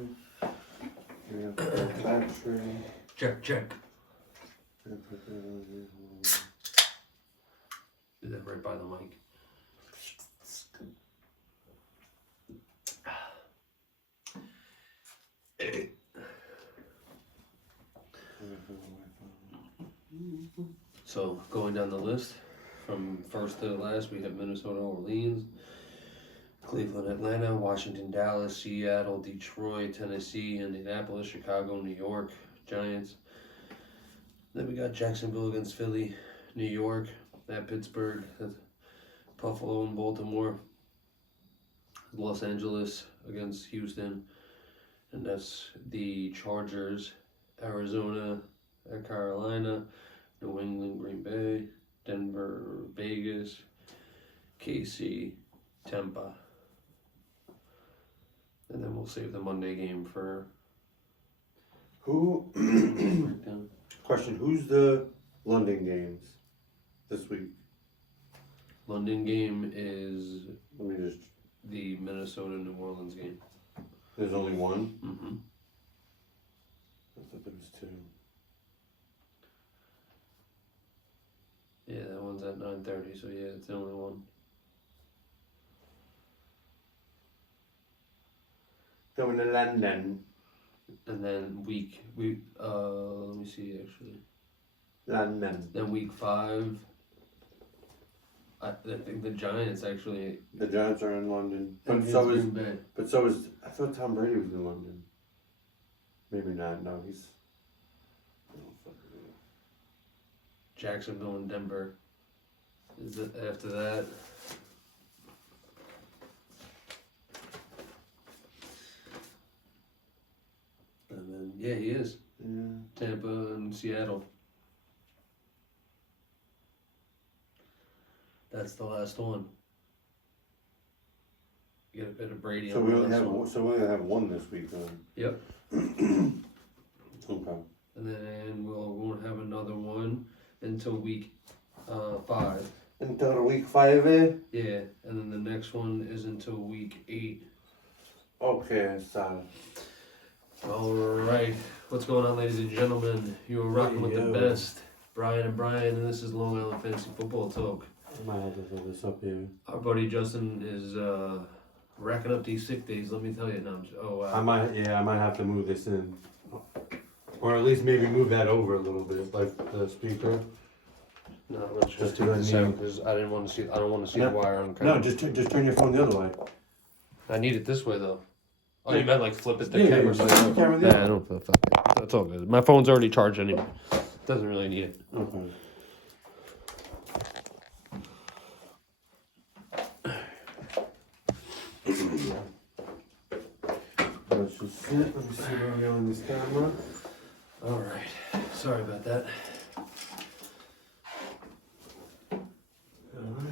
Yeah, back straight. Check. Yeah, put that on here. Do that right by the mic. So going down the list from first to last, we have Minnesota, Orleans, Cleveland, Atlanta, Washington, Dallas, Seattle, Detroit, Tennessee, Indianapolis, Chicago, New York, Giants. Then we got Jacksonville against Philly, New York, at Pittsburgh, Buffalo and Baltimore, Los Angeles against Houston, and that's the Chargers, Arizona at Carolina, New England, Green Bay, Denver, Vegas, KC, Tampa. And then we'll save the Monday game for Who? breakdown. Question: Who's the London games this week? London game is Let me just. the Minnesota-New Orleans game. There's only one. Mm-hmm. I thought there was two. Yeah, that one's at 9:30, so yeah, it's the only one. Going to London. And then let me see actually. London. Then week 5, I think the Giants actually. The Giants are in London, but against so is. Green Bay. But so is. I thought Tom Brady was in London. Maybe not. No, he's. I don't fucking know. Jacksonville and Denver. Is it after that? And then yeah, he is. Yeah. Tampa and Seattle. That's the last one. You get a bit of Brady So on we the only last have. one. So we only have one this week then. Yep. Okay. And then we won't have another one until week 5. Until week 5, eh? Yeah, and then the next one is until week 8. Okay, so. All right, what's going on, ladies and gentlemen? You are rocking with the Yo. best, Brian and Brian, and this is Long Island Fantasy Football Talk. I might have to throw this up here. Our buddy Justin is racking up these sick days. Let me tell you now. I might have to move this in, or at least maybe move that over a little bit, like the speaker. No, I'm gonna Just take do this it out because I don't want to see No. the wire on No, camera. just turn your phone the other way. I need it this way though. Oh, Yeah. you meant like flip it the Yeah, camera yeah, side. camera the Nah, other I don't feel fuck it. That's all good. My phone's already charged anyway. Doesn't really need it. Okay. Let's just sit. Let me see where we are on this camera. All right. Sorry about that. Alright.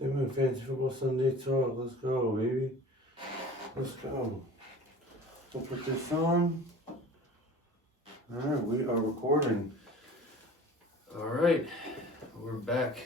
Segment Fantasy Football Sunday Talk. Let's go, baby. Let's go. We'll put this on. Alright, we are recording. All right. We're back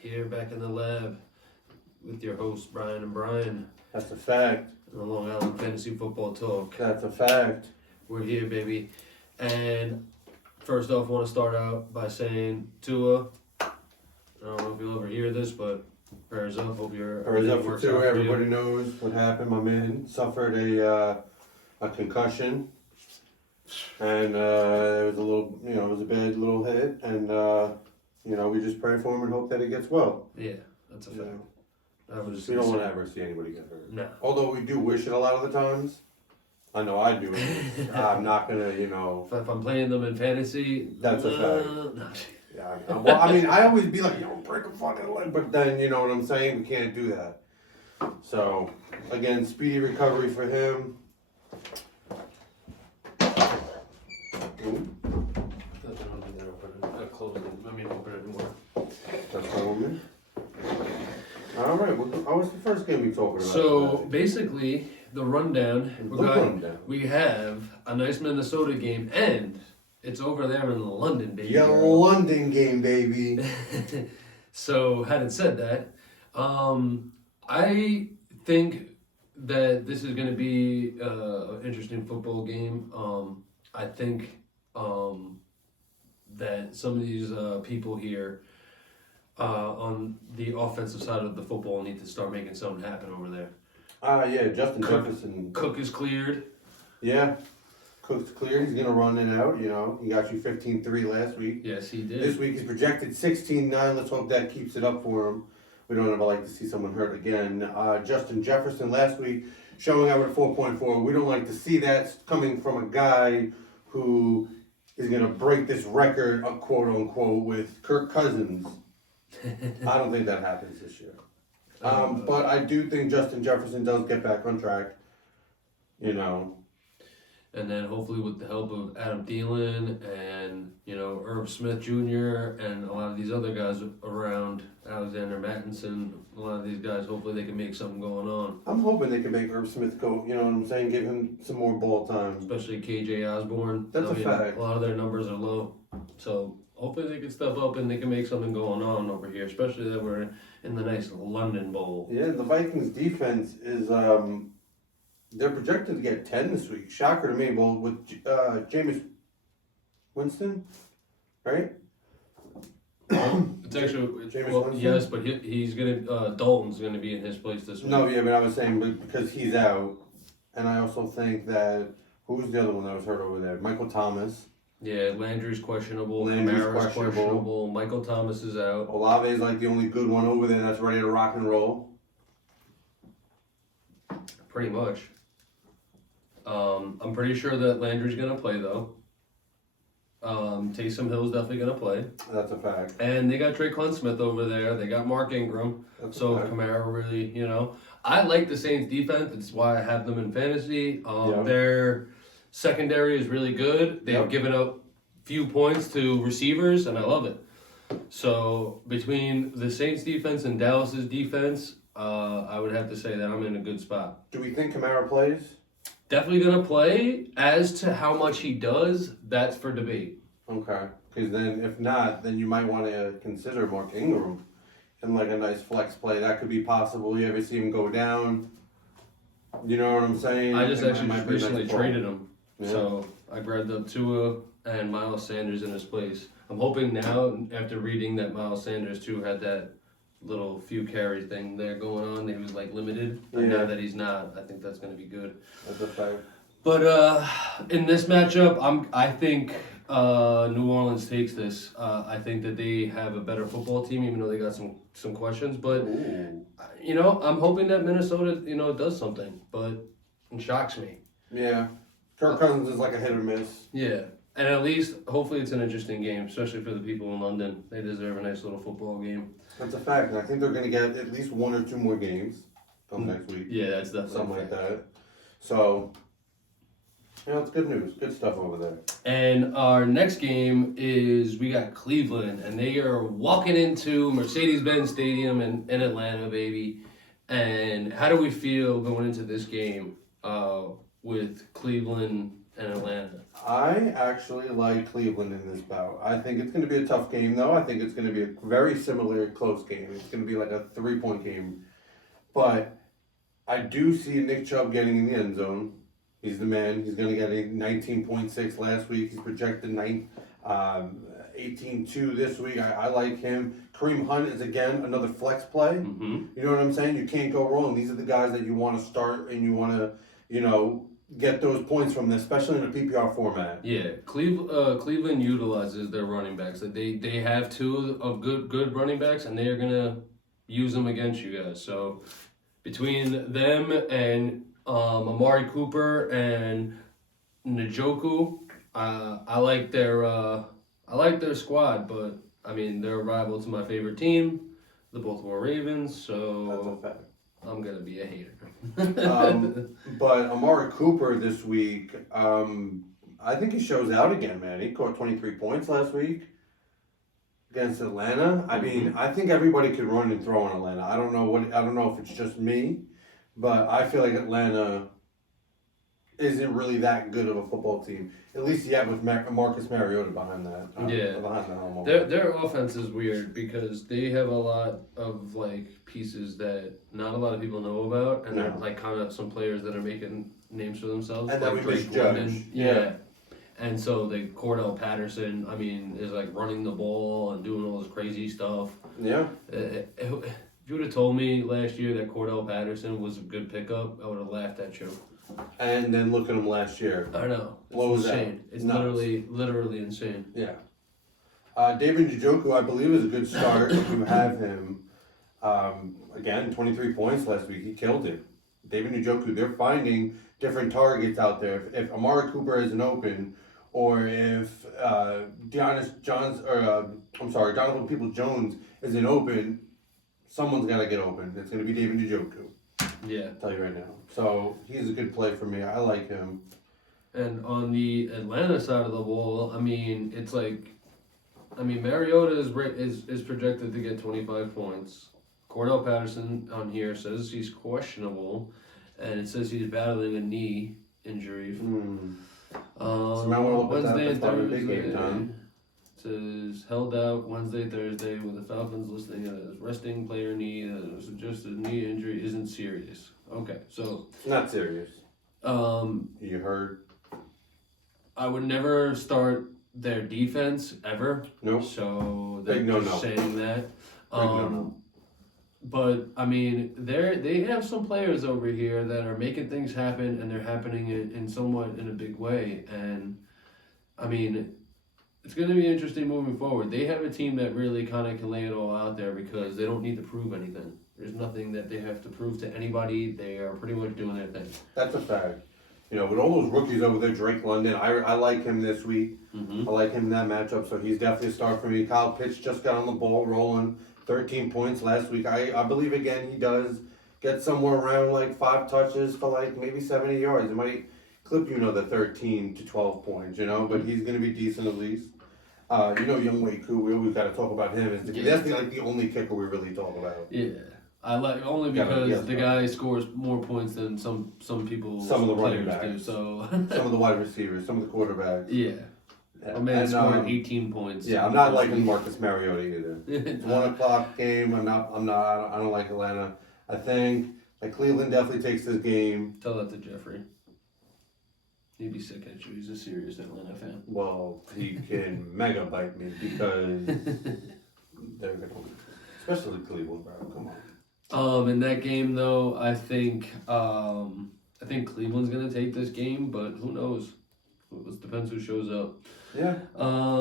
here, back in the lab with your hosts, Brian and Brian, That's a fact. on the Long Island Fantasy Football Talk. That's a fact. We're here, baby. And first off, I want to start out by saying, Tua, I don't know if you'll ever hear this, but prayers up. Hope Prayers everything up for works two. out for you. Everybody knows what happened. My man suffered a concussion. And it was a little, it was a bad little hit. And, we just pray for him and hope that he gets well. Yeah, that's a You fact. know? I was We don't want to ever see anybody get hurt. No. Although we do wish it a lot of the times. I know I do. I'm not gonna, If I'm playing them in fantasy, That's a fact. no. Yeah. Well, I mean, I always be like, break a fucking leg, but then you know what I'm saying. We can't do that. So, again, speedy recovery for him. Ooh, Open it more. that's a woman. All right. What's the first game we talking about? So today? basically, the rundown. We have a nice Minnesota game, and it's over there in London, baby. Yeah, London game, baby. So, having said that, I think that this is going to be an interesting football game. I think that some of these people here on the offensive side of the football need to start making something happen over there. Yeah, Justin Cook- Jefferson. Cook is cleared. Yeah, Cook's clear. He's gonna run it out. You know, he got you 15-3 last week. Yes, he did. This week he's projected 16-9. Let's hope that keeps it up for him. We don't ever like to see someone hurt again. Justin Jefferson last week showing out at 4.4. We don't like to see that coming from a guy who is gonna break this record, quote unquote, with Kirk Cousins. I don't think that happens this year. But I do think Justin Jefferson does get back on track. You know. And then hopefully with the help of Adam Thielen and, Herb Smith Jr. and a lot of these other guys around, Alexander Mattinson, a lot of these guys, hopefully they can make something going on. I'm hoping they can make Herb Smith go, you know what I'm saying, give him some more ball time. Especially KJ Osborne. That's a fact. A lot of their numbers are low. So hopefully they can step up and they can make something going on over here, especially that we're in the nice London Bowl. Yeah, the Vikings defense is, they're projected to get 10 this week. Shocker to me. Well, with Jameis Winston, right? It's actually, Jameis well, Winston? yes, but he's going to, Dalton's going to be in his place this week. No, yeah, but I was saying because he's out. And I also think that, who's the other one that was hurt over there? Michael Thomas. Yeah, Landry's questionable. Landry's Kamara's questionable. Michael Thomas is out. Olave's like the only good one over there that's ready to rock and roll. Pretty much. I'm pretty sure that Landry's going to play, though. Taysom Hill's definitely going to play. That's a fact. And they got Traquan Smith over there. They got Mark Ingram. That's So a fact. Kamara really, I like the Saints defense. That's why I have them in fantasy. Yeah. Their secondary is really good. They've Yep. given up few points to receivers, and I love it. So between the Saints defense and Dallas's defense, I would have to say that I'm in a good spot. Do we think Kamara plays? Definitely gonna play. As to how much he does, that's for debate. Okay. Because then, if not, then you might want to consider Mark Ingram in like a nice flex play. That could be possible. You ever see him go down? You know what I'm saying? I just It actually might just be a recently nice ball. traded him. Yeah. So I grabbed up Tua and Miles Sanders in his place. I'm hoping now, after reading that Miles Sanders too had that little few carry thing there going on, he was like limited. And Yeah. now that he's not, I think that's gonna be good. That's a fact. But in this matchup, I think New Orleans takes this. I think that they have a better football team, even though they got some questions. But Ooh. I'm hoping that Minnesota does something, but it shocks me. Yeah. Kirk Cousins is like a hit or miss. Yeah, and at least hopefully it's an interesting game, especially for the people in London. They deserve a nice little football game. That's a fact. And I think they're going to get at least one or two more games come next week. Yeah, that's definitely Something a like fact. that. So, it's good news. Good stuff over there. And our next game is we got Cleveland, and they are walking into Mercedes-Benz Stadium in Atlanta, baby. And how do we feel going into this game with Cleveland and Atlanta? I actually like Cleveland in this bout. I think it's going to be a tough game, though. I think it's going to be a very similar close game. It's going to be like a 3-point game. But I do see Nick Chubb getting in the end zone. He's the man. He's going to get a 19.6 last week. He's projected 18-2 this week. I like him. Kareem Hunt is, again, another flex play. Mm-hmm. You know what I'm saying? You can't go wrong. These are the guys that you want to start and you want to, get those points from this, especially in a PPR format. Yeah, Cleveland utilizes their running backs. They have two of good running backs, and they are gonna use them against you guys. So between them and Amari Cooper and Njoku, I like their squad. But I mean, they're a rival to my favorite team, the Baltimore Ravens. That's So a fact. I'm gonna be a hater. But Amari Cooper this week, I think he shows out again, man. He scored 23 points last week against Atlanta. I mean, I think everybody could run and throw in Atlanta. I don't know if it's just me, but I feel like Atlanta isn't really that good of a football team. At least yet with Marcus Mariota behind that. Yeah. Behind that almost. Their offense is weird because they have a lot of like pieces that not a lot of people know about, and they're No. like kind of some players that are making names for themselves. And like then we Drake misjudge. London. Yeah. And so the Cordell Patterson, I mean, is like running the ball and doing all this crazy stuff. Yeah. If you would have told me last year that Cordell Patterson was a good pickup, I would have laughed at you. And then look at him last year. I know. It's What was that? insane. It's Nuts. literally insane. Yeah. David Njoku, I believe, is a good start if you have him. Again, 23 points last week. He killed it. David Njoku, they're finding different targets out there. If Amari Cooper isn't open, or if Donovan Peoples-Jones isn't open, someone's got to get open. It's going to be David Njoku. Yeah. I'll tell you right now. So he's a good play for me. I like him. And on the Atlanta side of the ball, I mean, it's like, Mariota is projected to get 25 points. Cordell Patterson on here says he's questionable, and it says he's battling a knee injury. Wednesday and Thursday. It says held out Wednesday, Thursday with the Falcons listing it as resting player knee. That suggested knee injury isn't serious. Okay, so Not serious. You heard? I would never start their defense ever. Nope. So Big they're no-no. just saying that. no-no. But I mean, they have some players over here that are making things happen, and they're happening in somewhat in a big way. And I mean, it's going to be interesting moving forward. They have a team that really kind of can lay it all out there because they don't need to prove anything. There's nothing that they have to prove to anybody. They are pretty much doing their thing. That's a fact. You know, with all those rookies over there, Drake London, I like him this week. Mm-hmm. I like him in that matchup, so he's definitely a start for me. Kyle Pitts just got on the ball rolling, 13 points last week. I believe, again, he does get somewhere around like 5 touches for like maybe 70 yards. It might clip, the 13 to 12 points, but he's going to be decent at least. Young Wei Koo, we always got to talk about him. That's like the only kicker we really talk about. Yeah. I like only because the guy scores more points than some people. Some of the running players backs. do. So Some of the wide receivers, some of the quarterbacks. yeah, Yeah. a man And, scored 18 points. Yeah, I'm not liking Marcus Mariota either. It's 1:00 game. I don't like Atlanta. I think that Cleveland definitely takes this game. Tell that to Jeffrey. He'd be sick at you. He's a serious Atlanta fan. Well, he can mega bite me because they're gonna win. Especially Cleveland, bro. Come on. In that game though, I think Cleveland's gonna take this game, but who knows? It depends who shows up. Yeah.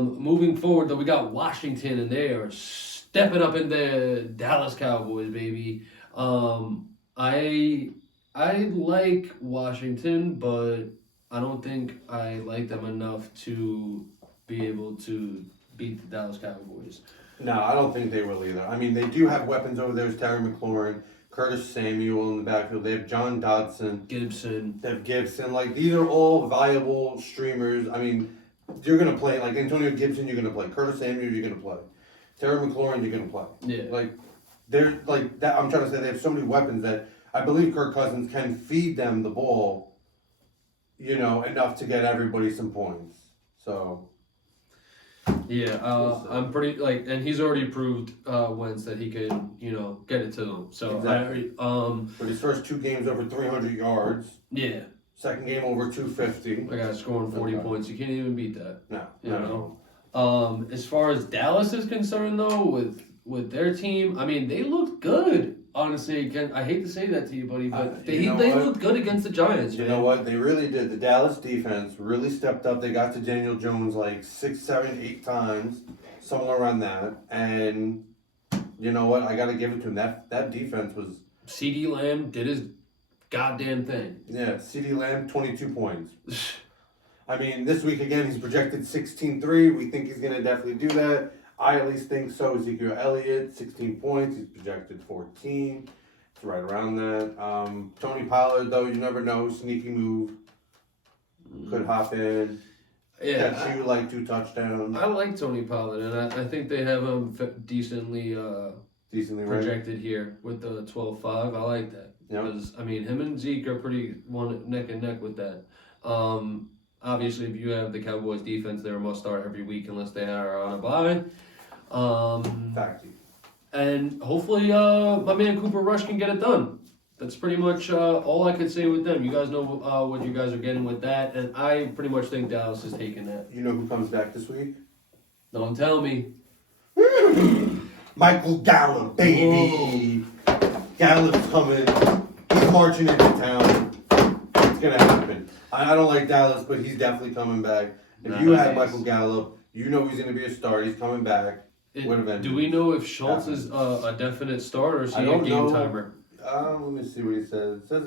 Moving forward though, we got Washington, and they are stepping up in the Dallas Cowboys, baby. I like Washington, but I don't think I like them enough to be able to beat the Dallas Cowboys. No, I don't think they will either. I mean, they do have weapons over there. There's Terry McLaurin, Curtis Samuel in the backfield. They have John Dodson. Gibson. They have Gibson. Like, these are all viable streamers. I mean, you're going to play. Like, Antonio Gibson, you're going to play. Curtis Samuel, you're going to play. Terry McLaurin, you're going to play. Yeah. Like, they're like that. I'm trying to say they have so many weapons that I believe Kirk Cousins can feed them the ball, enough to get everybody some points. So. Yeah, I'm pretty and he's already proved Wentz that he can, get it to them. So Exactly. But his first 2 games over 300 yards. Yeah, Second game over 250. I got scoring 40 Okay. points. You can't even beat that. No, You no. know? As far as Dallas is concerned, though, with their team, I mean, they looked good. Honestly, again, I hate to say that to you, buddy, but they looked good against the Giants. You know what? They really did. The Dallas defense really stepped up. They got to Daniel Jones like 6, 7, 8 times, somewhere around that. And you know what? I got to give it to him. That defense was. CeeDee Lamb did his goddamn thing. Yeah, CeeDee Lamb, 22 points. I mean, this week again, he's projected 16-3. We think he's going to definitely do that. I at least think so. Ezekiel Elliott, 16 points. He's projected 14. It's right around that. Tony Pollard, though, you never know. Sneaky move. Could hop in. Yeah, Catch you like 2 touchdowns. I like Tony Pollard, and I think they have him decently decently ranked. projected here with the 12-5. I like that. Yep. Because, I mean, him and Zeke are pretty neck and neck with that. Obviously, if you have the Cowboys defense, they're a must start every week unless they are on a bye. Fact. And hopefully, my man Cooper Rush can get it done. That's pretty much all I could say with them. You guys know what you guys are getting with that, and I pretty much think Dallas is taking that. You know who comes back this week? Don't tell me. Michael Gallup, baby. Gallup's coming. He's marching into town. It's gonna happen. I don't like Dallas, but he's definitely coming back. If you have Michael Gallup, you know he's gonna be a star. He's coming back. Do we know if Schultz is a definite start or is he a game timer? Let me see what he says. It says,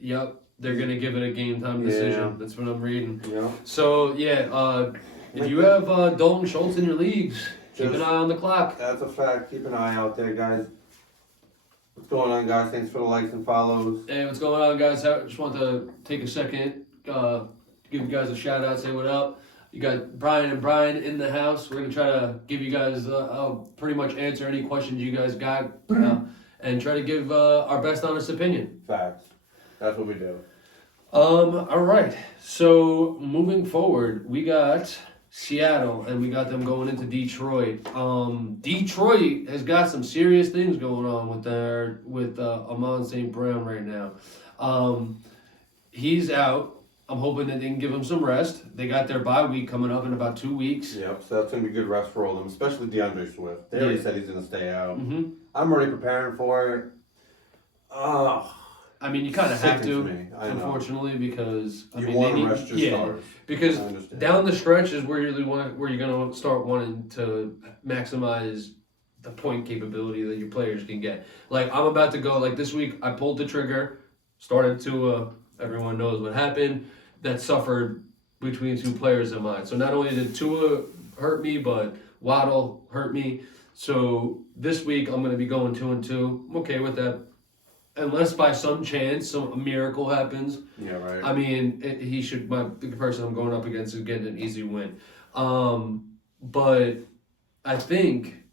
Yep. They're gonna give it a game time decision. Yeah. That's what I'm reading. yeah. So if you have Dalton Schultz in your leagues, keep an eye on the clock. That's a fact. Keep an eye out there, guys. What's going on, guys? Thanks for the likes and follows. Hey, what's going on, guys? I just want to take a second, give you guys a shout out, say what up. You got Brian and Brian in the house. We're gonna try to give you guys, pretty much answer any questions you guys got, and try to give our best honest opinion. Facts. That's what we do. All right. So moving forward, we got Seattle, and we got them going into Detroit. Detroit has got some serious things going on with Amon St. Brown right now. He's out. I'm hoping that they can give him some rest. They got their bye week coming up in about 2 weeks. Yep, so that's going to be good rest for all of them, especially DeAndre Swift. They already said he's going to stay out. Mm-hmm. I'm already preparing for it. I mean, you kind of have to, unfortunately, because you want to rest your stars. Because down the stretch is where you're going to start wanting to maximize the point capability that your players can get. Like I'm about to go. Like this week, I pulled the trigger, started to. Everyone knows what happened. That suffered between two players of mine. So not only did Tua hurt me, but Waddle hurt me. So this week I'm going to be going 2-2. I'm okay with that. Unless by some chance a miracle happens. Yeah, right. I mean, the person I'm going up against is getting an easy win. But I think